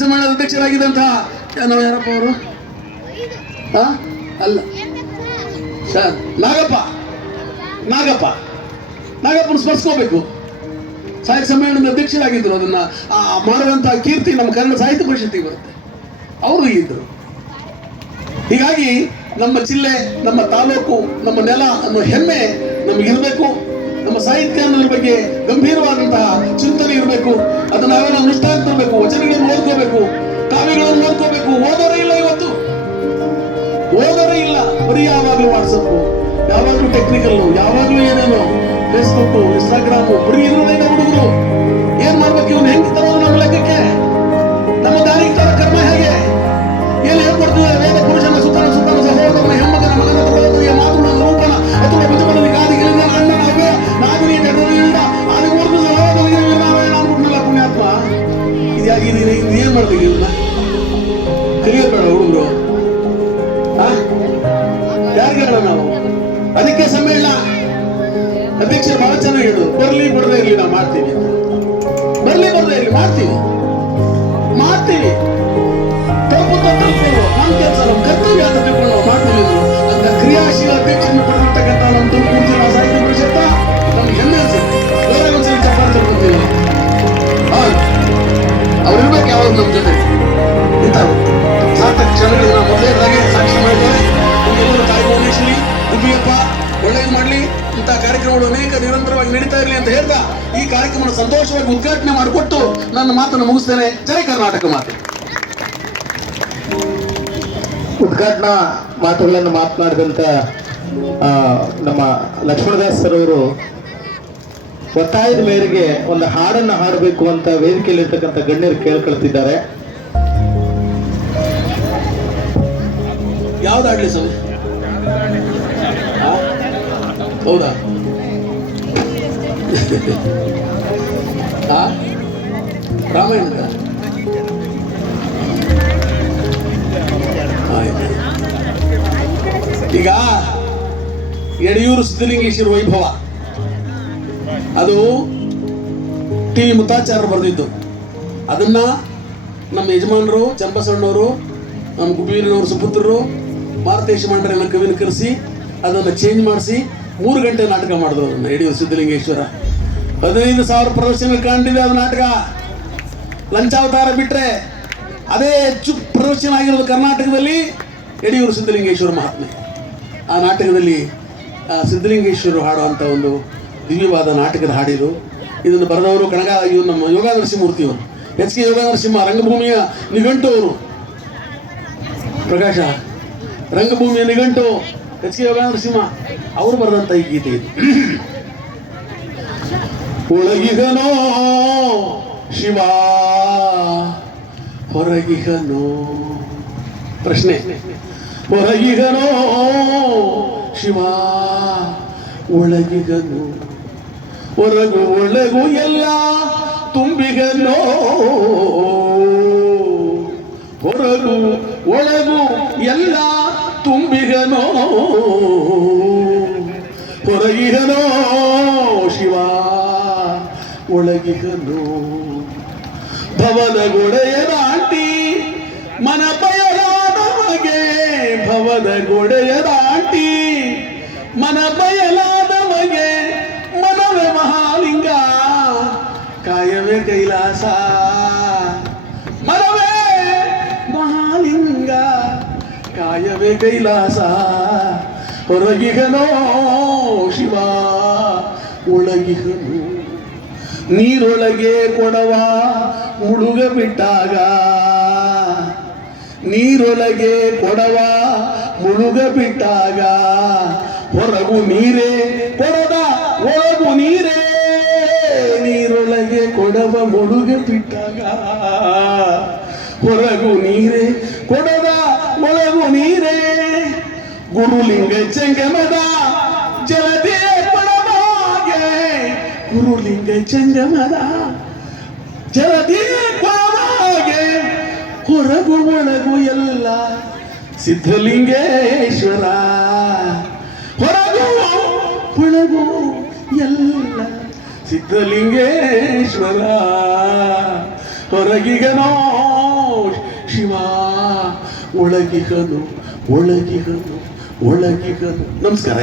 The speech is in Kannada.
ಸಮ್ಮೇಳನದ ಅಧ್ಯಕ್ಷರಾಗಿದ್ದಂತಹ ನಾವು ಯಾರಪ್ಪ ಅವರು ಅಲ್ಲ ಸರ್ ನಾಗಪ್ಪನ ಸ್ಮರಿಸ್ಕೋಬೇಕು. ಸಾಹಿತ್ಯ ಸಮ್ಮೇಳನದ ಅಧ್ಯಕ್ಷರಾಗಿದ್ದರು. ಅದನ್ನ ಮಾಡುವಂತಹ ಕೀರ್ತಿ ನಮ್ಮ ಕನ್ನಡ ಸಾಹಿತ್ಯ ಪರಿಷತ್ತಿಗೆ ಬರುತ್ತೆ. ಅವರು ಇದ್ದರು. ಹೀಗಾಗಿ ನಮ್ಮ ಜಿಲ್ಲೆ, ನಮ್ಮ ತಾಲೂಕು, ನಮ್ಮ ನೆಲ ಅನ್ನೋ ಹೆಮ್ಮೆ ನಮಗಿರಬೇಕು. ನಮ್ಮ ಸಾಹಿತ್ಯ ಅನ್ನೋದ್ರ ಬಗ್ಗೆ ಗಂಭೀರವಾದಂತಹ ಚಿಂತನೆ ಇರಬೇಕು. ಅದನ್ನ ನಾವೆಲ್ಲ ಅನುಷ್ಠಾನ ತರಬೇಕು. ವಚನಗಳನ್ನು ಓದ್ಕೋಬೇಕು, ಕಾವ್ಯಗಳನ್ನು ಓದ್ಕೋಬೇಕು. ಓದೋರೇ ಇಲ್ಲ ಇವತ್ತು, ಓದೋರೇ ಇಲ್ಲ. ಬರೀ ಯಾವಾಗಲೂ ವಾಟ್ಸಪ್, ಯಾವಾಗಲೂ ಟೆಕ್ನಿಕಲ್, ಯಾವಾಗಲೂ ಏನೇನೋ ಫೇಸ್ಬುಕ್, ಇನ್ಸ್ಟಾಗ್ರಾಮು, ಬರೀ ಇರೋದೇನ ಹುಡುಗರು. ಏನ್ ಮಾಡ್ಬೇಕು ಇವನು? ಹೆಂಗ್ ತರೋದು ನಮ್ಮ ಲೆಕ್ಕಕ್ಕೆ? ನಮ್ಮ ದಾರಿಗೆ ತರ ಕರ್ಮ ಹೇಗೆ? ಏನು ಹೇಳ್ಕೊಡ್ತೀವಿ? ವೇದ ಪುರುಷನ ಸುತನ ಸಹೋದರನ ಹೆಮ್ಮಗನ ಮಗನ ತಗೊಳ್ಳುವ ಮಾತುಗಳ ರೂಪಣ ಅಥವಾ ಬದುಕಲ್ಲಿ ಗಾದಿಗಳಿಂದ ಅಣ್ಣನ ಅವ್ಯ ನಾಗರಿಕ ನಡೆಗಳಿಂದ ಅದು ಮೂರ್ತು ಸಹೋದರಿಗೆ ನಾರಾಯಣ ಅಂದ್ಬಿಟ್ನಲ್ಲ ಪುಣ್ಯಾತ್ಮ. ಇದಾಗಿದೆ. ಏನ್ ಮಾಡ್ಬೇಕು? ಇವನ್ನ ಕಲಿಯಬೇಡ ಹುಡುಗರು. ಯಾರಿಗೆ ಹೇಳ ನಾವು? ಅದಕ್ಕೆ ಸಮ್ಮೇಳನ ಅಧ್ಯಕ್ಷರು ಬಹಳ ಚೆನ್ನಾಗಿ ಹೇಳುದು, ಬರ್ಲಿ ಬರದೇ ಇರ್ಲಿ ನಾವು ಮಾಡ್ತೀವಿ. ಬರ್ಲಿ ಬರದೇ ಇರ್ಲಿ ಮಾಡ್ತೀವಿ. ತಪ್ಪು ನಮ್ಮ ಕೆಲಸ, ನಮ್ಮ ಕರ್ತವ್ಯ ಅಂತ ತಿಳ್ಕೊಂಡು ನಾವು ಮಾಡ್ತೀವಿ ಅಂತ ಕ್ರಿಯಾಶೀಲ ಅಧ್ಯಕ್ಷರನ್ನು ಪಡೆದಿರ್ತಕ್ಕಂಥ ನಮ್ಮ ತುಮಕೂರು ಜಿಲ್ಲಾ ಸಾಹಿತ್ಯ ಪರಿಷತ್ತ ನಮ್ಗೆ ಹೆಮ್ಮೆ ಅನ್ಸುತ್ತೆ. ಒಂದ್ಸರಿ ಚಪ್ಪಾಳೆ ತಗೊಂತೀವಿ. ಅವ್ರಿರ್ಬೇಕು ಯಾವಾಗ ನಮ್ಮ ಜೊತೆ. ಇಂಥ ಸಾರ್ಥಕ ಕ್ಷಣಗಳಿಗೆ ನಾವು ಮೊದಲೇದಾಗೆ ಸಾಕ್ಷಿ ಮಾಡಿದ್ದೇವೆ. ನಮಗೆಲ್ಲರೂ ತಾಯಿ ಭುವನೇಶ್ವರಿ ಉಬ್ಬಿಯಪ್ಪ ಒಳ್ಳೇದು ಮಾಡಲಿ. ಇಂತಹ ಕಾರ್ಯಕ್ರಮಗಳು ಅನೇಕ ನಿರಂತರವಾಗಿ ನಡೀತಾ ಇರಲಿ ಅಂತ ಹೇಳ್ತಾ ಈ ಕಾರ್ಯಕ್ರಮ ಸಂತೋಷವಾಗಿ ಉದ್ಘಾಟನೆ ಮಾಡಿಕೊಟ್ಟು ನನ್ನ ಮಾತನ್ನು ಮುಗಿಸ್ತೇನೆ. ಜೈ ಕರ್ನಾಟಕ ಮಾತೆ. ಉದ್ಘಾಟನಾ ಮಾತುಗಳನ್ನು ಮಾತನಾಡಿದಂತ ನಮ್ಮ ಲಕ್ಷ್ಮಣದಾಸ್ ಸರ್ ಅವರು ಒತ್ತಾಯದ ಮೇರೆಗೆ ಒಂದು ಹಾಡನ್ನು ಹಾಡಬೇಕು ಅಂತ ವೇದಿಕೆಯಲ್ಲಿರ್ತಕ್ಕಂಥ ಗಣ್ಯರು ಕೇಳ್ಕೊಳ್ತಿದ್ದಾರೆ. ಯಾವ್ದಾಡ್ಲಿ ಸ್ವಾಮಿ? ಹೌದಾ? ರಾಮಾಯಣ ಈಗ ಯಡಿಯೂರು ಸಿದ್ಧಲಿಂಗೇಶ್ವರ ವೈಭವ ಅದು ಟಿ ಮುತ್ತಾಚಾರ್ಯರು ಬರೆದಿದ್ದು. ಅದನ್ನ ನಮ್ಮ ಯಜಮಾನರು ಚನ್ನಬಸವಣ್ಣವರು, ನಮ್ಮ ಗುಬ್ಬೀರನವರು ಸುಪುತ್ರರು ಮಾರುತೇಶ ಮಂಡ್ರನ ಕವಿನ ಕರೆಸಿ ಅದನ್ನು ಚೇಂಜ್ ಮಾಡಿಸಿ 3 ಗಂಟೆ ನಾಟಕ ಮಾಡಿದ್ರು. ಅದನ್ನು ಯಡಿಯೂರು ಸಿದ್ಧಲಿಂಗೇಶ್ವರ 15,000 ಪ್ರದರ್ಶನ ಕಾಣಿದೆ ಅದು ನಾಟಕ. ಲಂಚಾವತಾರ ಬಿಟ್ರೆ ಅದೇ ಹೆಚ್ಚು ಪ್ರದರ್ಶನ ಆಗಿರೋದು ಕರ್ನಾಟಕದಲ್ಲಿ ಯಡಿಯೂರು ಸಿದ್ಧಲಿಂಗೇಶ್ವರ ಮಹಾತ್ಮೆ. ಆ ನಾಟಕದಲ್ಲಿ ಸಿದ್ಧಲಿಂಗೇಶ್ವರರು ಹಾಡುವಂಥ ಒಂದು ದಿವ್ಯವಾದ ನಾಟಕದ ಹಾಡಿದು. ಇದನ್ನು ಬರೆದವರು ಇವರು ನಮ್ಮ ಯೋಗ ನರಸಿಂಹಮೂರ್ತಿಯವರು, ಎಚ್ ಕೆ ಯೋಗ ನರಸಿಂಹ, ರಂಗಭೂಮಿಯ ನಿಘಂಟು ಅವರು. ಪ್ರಕಾಶ ರಂಗಭೂಮಿಯ ನಿಘಂಟು ಎಚ್ ಕೆ ಯೋಗ ನರಸಿಂಹ ಅವರು ಬರೆದಂಥ ಈ ಗೀತೆ ಇದು. ಒಳಗಿಗನೋ ಶಿವ ಹೊರಗಿಗನೋ ಪ್ರಶ್ನೆ. ಹೊರಗಿಗನೋ ಶಿವ ಒಳಗಿಗನು, ಹೊರಗು ಒಳಗು ಎಲ್ಲ ತುಂಬಿಗನೋ. ಹೊರಗು ಒಳಗು ಎಲ್ಲ ತುಂಬಿಗನೋ. ಹೊರಗಿಗನೋ ಶಿವ ಒಳಗಿಗನೋ. ಭವದ ಗೊಡೆಯ ದಾಟಿ ಮನ ಬಯಲಾದವಗೆ, ಭವದ ಗೊಡೆಯ ದಾಟಿ ಮನ ಬಯಲಾದವಗೆ, ಮನವೇ ಮಹಾಲಿಂಗ ಕಾಯವೇ ಕೈಲಾಸ. ಮನವೇ ಮಹಾಲಿಂಗ ಕಾಯವೇ ಕೈಲಾಸ. ಹೊರಗಿಗನೋ ಶಿವ ಒಳಗಿಗನು. ನೀರೊಳಗೆ ಕೊಡವ ಮುಳುಗ ಬಿಟ್ಟಾಗ, ನೀರೊಳಗೆ ಕೊಡವ ಮುಳುಗ ಬಿಟ್ಟಾಗ, ಹೊರಗು ನೀರೇ ಕೊಡದ ಒಳಗು ನೀರೇ. ನೀರೊಳಗೆ ಕೊಡವ ಮುಳುಗ ಬಿಟ್ಟಾಗ, ಹೊರಗು ನೀರೇ ಕೊಡದ ಒಳಗು ನೀರೇ. ಗುರುಲಿಂಗ ಜಂಗಮದ ಜಲದೇ ಕೊಡವಾಗೆ, ಗುರುಲಿಂಗ ಜಂಗಮದ ಜಲದೇ ಕೊಡವಾಗೆ. ಹೊರಗು ಒಳಗು ಎಲ್ಲ ಸಿದ್ಧಲಿಂಗೇಶ್ವರ. ಒಳಗೋ ಎಲ್ಲ ಸಿದ್ಧಲಿಂಗೇಶ್ವರ, ಹೊರಗಿಗನೋ ಶಿವ, ಒಳಗಿಗನು ಒಳಗಿಗನು ಒಳಗಿಗನು. ನಮಸ್ಕಾರ.